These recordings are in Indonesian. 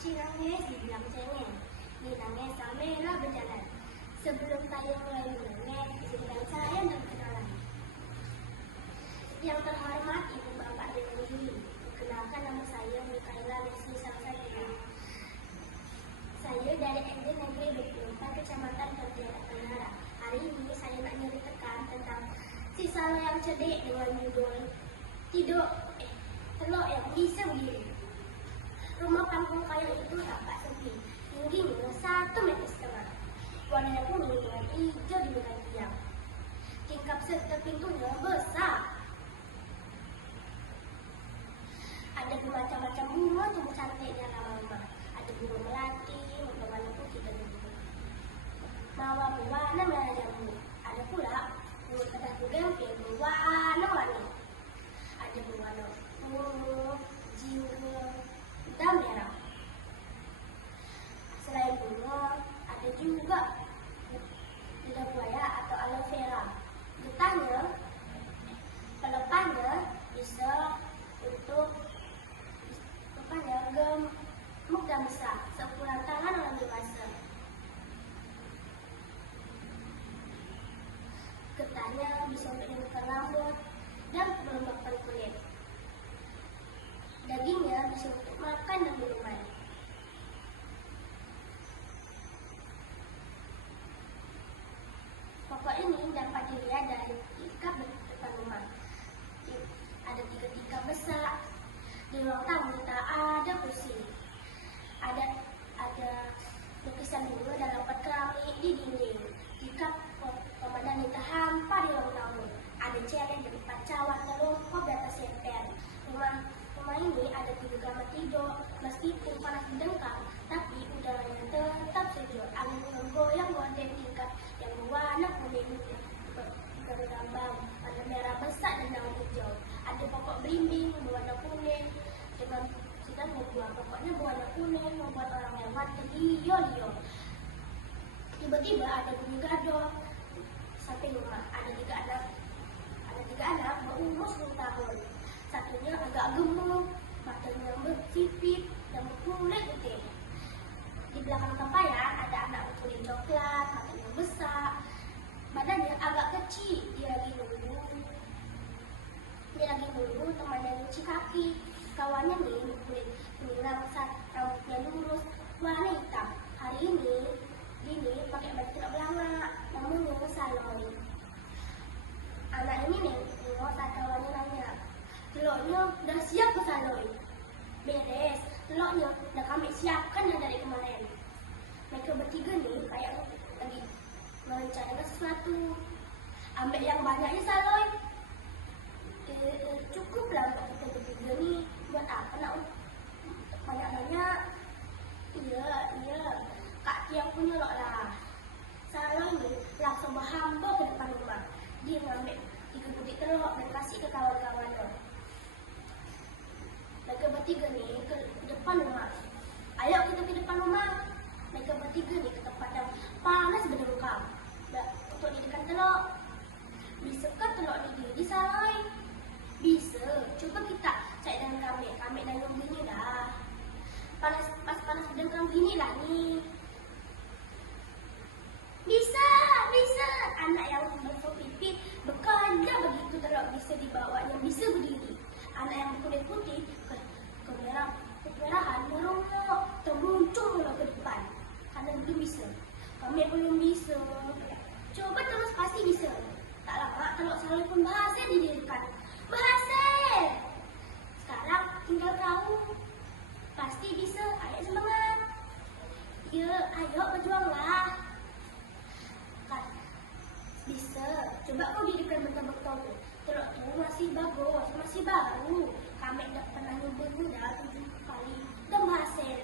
pakcik nangis dibilang cengeng. Nangis sampailah berjalan. Sebelum saya mulai menangis, sedang saya dan kenalan. Yang terhormat Ibu Bapak dan Ibu, perkenalkan nama saya Mikaela Leslie Salsabila. Saya dari SD Negeri 24 Kecamatan Pontianak Tenggara. Hari ini saya nak nyeritakan tentang si Salo yang cerdik dengan judul telok yang bisa berdiri. Rumah kampung kayu itu tampak sepi, tingginya 1,5 meter. Warnanya kuning dengan hijau di bagian tiang. Tingkap serta pintunya besar. Ada bermacam-macam bunga tumbuh cantik di halaman rumah. Ada bunga melati, berwarna putih dan biru. Mawar berwarna merah jambu. Ada pula bunga kedah bugempil berwarna-warni. Ada berwarna ungu, jingga, dan merah. Selain bunga, ada juga lidah buaya atau aloe vera. Getahnya, pelepannya bisa untuk gemuk dan besar, seukuran tangan orang dewasa. Getahnya bisa untuk menyembuhkan rambut dan melembabkan kulit. Dagingnya bisa untuk makan dan minuman. Pokok ini dapat dilihat dari tingkap depan rumah. Ada 3 tingkap besar. Di ruang tamu tak ada kursi. Ada lukisan bunga dan lampat keramik di dinding. Tingkap pemandangan itu hampa di ruang tamu. Ada cereh dan 4 cawan terlumpur di atas emper. Rumah ini ada 3 kamar tidur. Meskipun panas dengkang, tapi udaranya tetap sejuk. Angin menggoyang gorden tingkap yang berwarna kuning bergambar warna merah besar dan daun hijau. Ada pokok belimbing berwarna kuning dengan sedang berbuah. Pokoknya berwarna kuning membuat orang lewat terliyo-liyo. Tiba-tiba ada bunyi gaduh samping rumah. Ada tiga anak berumur 10 tahun. Satunya agak gemuk, matanya bersipit dan berkulit putih. Di belakang tempayan ada anak berkulit coklat, matanya besar, badannya agak kecil. Dia lagi nunggu temannya nyuci kaki. Kawannya nih berkulit kuning, rambutnya lurus, warna hitam. Hari ini pakai baju tidak belanga, namanya Saloy. Anak ini nih, saat kawannya nanya, telurnya udah siap ke Saloy? Beres, telurnya udah kami siapkan dari kemarin. Mereka bertiga nih kayak lagi merencanakan sesuatu. Ambil yang banyaknya Saloy. Cukuplah untuk kita bertiga nih. Buat apa nak banyak-banyak? Iya, Kak Tiang punya lah. Saloy nih langsung berhamba ke depan rumah. Dia ngambil 3 butir telur dan kasih ke kawan-kawannya. Mereka bertiga nih ke depan rumah. Ayo kita ke depan rumah. Mereka bertiga nih ke tempat yang panas berdengkam untuk didirikan telur. Bisakah telur didiri Saloy? Bisa. Coba kita cari dengan kami dan gini dah. Panas berdengkam gini lah nih. Bisa. Anak yang bersup pipi berkala begitu telur bisa dibawa yang bisa berdiri. Anak yang berkulit putih kemerahan merungok termuncul ke depan. Karena belum bisa. Kami belum bisa. Coba terus pasti bisa. Tak lama telur Saloy pun berhasil didirikan. Berhasil. Sekarang tinggal kamu. Pasti bisa. Ayo semangat. Ya, ayo berjuanglah. Bisa. Coba kau didirikan betul-betul. Telur tu masih bagus, masih baru. Kami dah pernah nyoba dah 7 kali dan berhasil.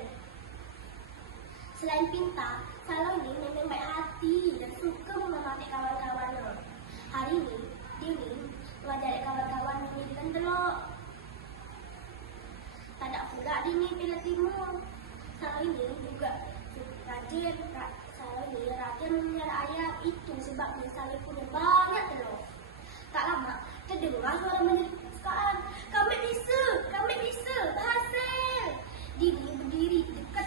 Selain pintar, Saloy ini memang baik hati dan suka menghormati kawan-kawannya. Hari ini, dia mengajari kawan-kawan mendirikan telur. Tak ada pula dia pilih timur. Saloy ini juga rajin memelihara ayam. Itu sebabnya Saloy punya banyak telur. Tak lama, terdengar suara menjerit-jerit. Kami bisa, berhasil. Dini berdiri dekat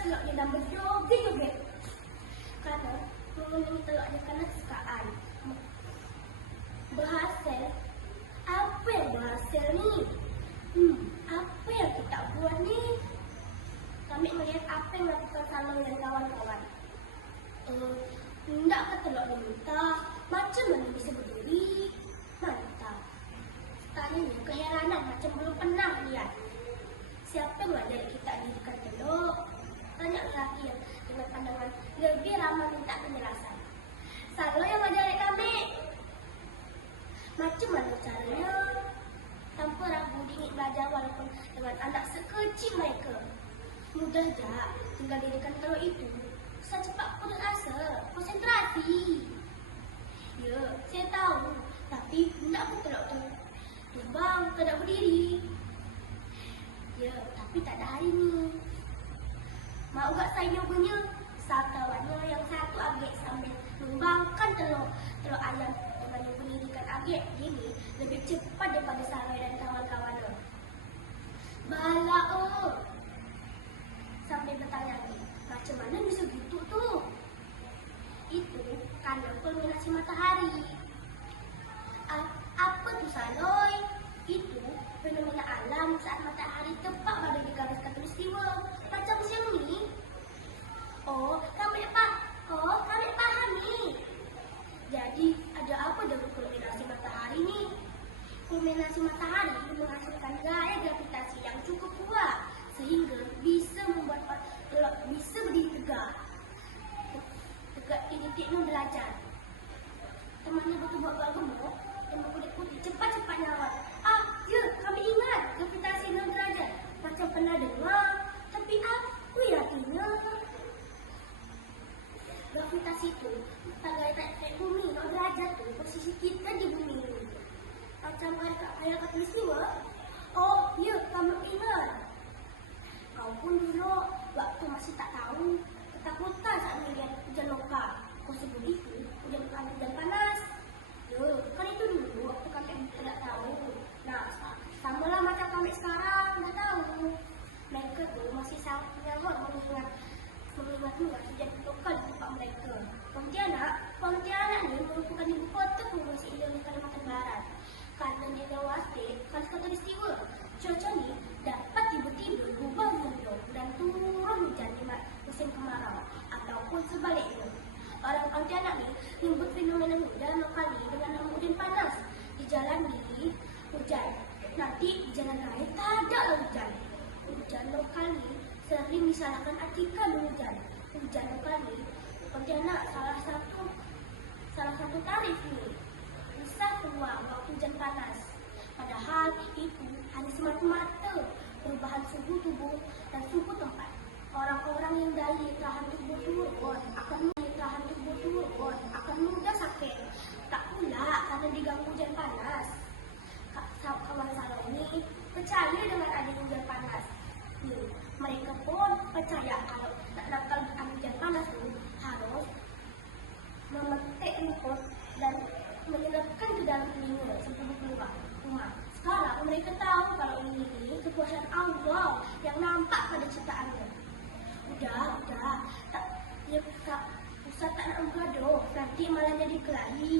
berhasil nih. Apa yang kita buat nih? Kami melihat apa yang dilakukan Saloy dan kawan-kawan. Hendak ke telok diminta, macam mana bisa berdiri? Mantap. Tanya keheranan macam belum pernah lihat. Siapa yang ngajari kita dirikan telok? Tanya lelaki yang dengan pandangan lebih ramah minta penjelasan. Saloy yang ngajari kami. Macam mana caranya? Tanpa ragu ingin belajar walaupun dengan anak sekecil mereka. Mudah tak, tinggal dirikan telur itu. Secepat putus asa, konsentrasi. Ya, saya tahu. Tapi hendak pun telur tu terbang, tidak berdiri. Ya, tapi tak ada hari ni. Mau gak saya nyobanya? Kawannya yang satu agak sambil membangkan telur ayam dengan yang berdirikan agak ini lebih cepat daripada Saloy dan kawan-kawannya. Bala sampai bertanya lagi, macam mana bisa gitu tuh? Itu karena kulminasi matahari. Apa tuh Saloy? Itu fenomena alam saat matahari tepat berada di garis khatulistiwa. Macam siang ni. Kami paham nih. Jadi ada apa dengan kulminasi matahari nih? Kulminasi matahari menghasilkan gaya gravitasi yang cukup kuat sehingga bisa membuat telur bisa berdiri tegak. Ini tikno belajar. Temannya betul buat gemuk dan berkulit putih cepat-cepat nyawat. Ya, kami ingat gravitasi 6 derajat. Macam pernah dengar, tapi apa artinya? Gravitasi itu bagai kayak bumi 6 derajat tuh posisi kita di bumi ini. Macam kayak khatulistiwa. Ya, kamu ingat. Kau pun dulu waktu masih tak tahu ketakutan saat melihat hujan lokal. Kau sebut itu hujan panas. Kan itu dulu waktu kami tidak tahu. Nah, samalah macam kami sekarang tidak tahu. Mereka tuh masih sangat menyawa mengingat hujan lokal di tempat mereka. Pontianak ni merupakan ibu kota provinsi Indonesia Kalimantan Barat. Karena dia Lewati, kan khatulistiwa. Cuaca ni dapat tiba-tiba berubah mendung dan turun hujan di musim kemarau ataupun sebaliknya. Orang Pontianak ni menyebut fenomena hujan lokal ni dengan nama hujan panas. Di jalan ni hujan, nanti di jalan lain tak ada hujan. Hujan lokal ni sering disalahkan artikel hujan. Hujan lokal ni Pontianak salah satu tarif ni bisa keluar waktu hujan panas. Padahal itu hanya semata-mata perubahan suhu tubuh dan suhu tempat. Orang-orang yang daya tahan tubuh turun akan mudah sakit. Tak pula karena diganggu hujan panas. Kawan Saloy ini percaya dengan adanya hujan panas. Mereka pun percaya kalau tak nakal hujan panas itu harus memetik rumput dan menyelepkan ke dalam telinga sebelum keluar rumah. Sekarang mereka tahu kalau ini kekuasaan Allah yang nampak pada ciptaannya. Udah, tak usah tak nak bergaduh, nanti malah jadi kelahi.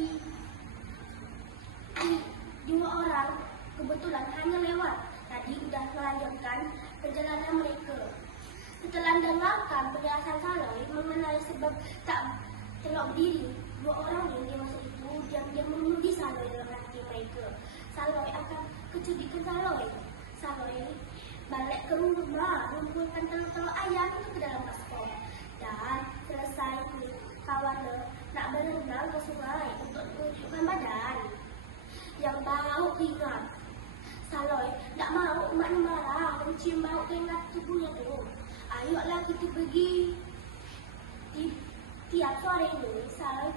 2 orang kebetulan hanya lewat. Tadi sudah melanjutkan perjalanan mereka. Setelah dengarkan penjelasan Saloy mengenai sebab tak telok berdiri, 2 orang ni di masa itu diam-diam mengundi Saloy dalam hati mereka. Saloy akan kecudikan Saloy. Saloy balik ke rumah, mengumpulkan telur-telur ayam itu ke dalam baskom. Dan selesai kawannya nak berenang ke sungai untuk menunjukkan badan yang bau keringat. Saloy tak mau emaknya marah dan cium bau keringat tubuhnya tu. Ayolah kita pergi. Tiap sore ini Saloy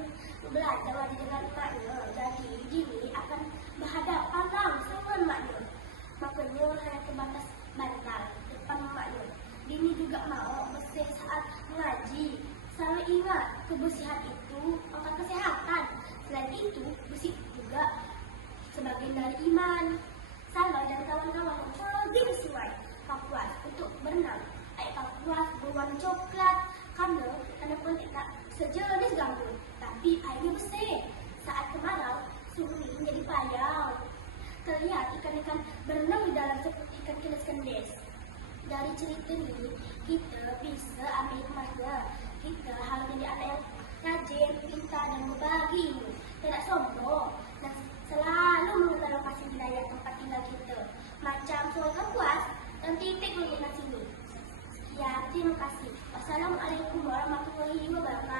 belajar wajib dengan emaknya. Jadi Dini akan berhadapan langsung dengan emaknya. Makanya hanya terbatas bantal depan emaknya. Dini juga mau bersih saat mengaji. Saloy ingat kebersihan itu angkat kesehatan. Selain itu bersih juga sebagian dari iman. Saloy dan kawan-kawan pergi ke sungai Kapuas untuk berenang. Air Kapuas berwarna coklat karena tanah petik tak sejenis gambut, tapi airnya bersih. Saat kemarau, suhu menjadi payau. Terlihat ikan-ikan Kita bisa ambil hikmahnya. Kita harus jadi anak yang rajin, pintar, dan berbagi ilmu. Tidak sombong dan selalu mengenal lokasi wilayah tempat tinggal kita. Macam Sungai Kapuas dan titik menggunakan sini. Sekian, terima kasih. Wassalamualaikum warahmatullahi wabarakatuh.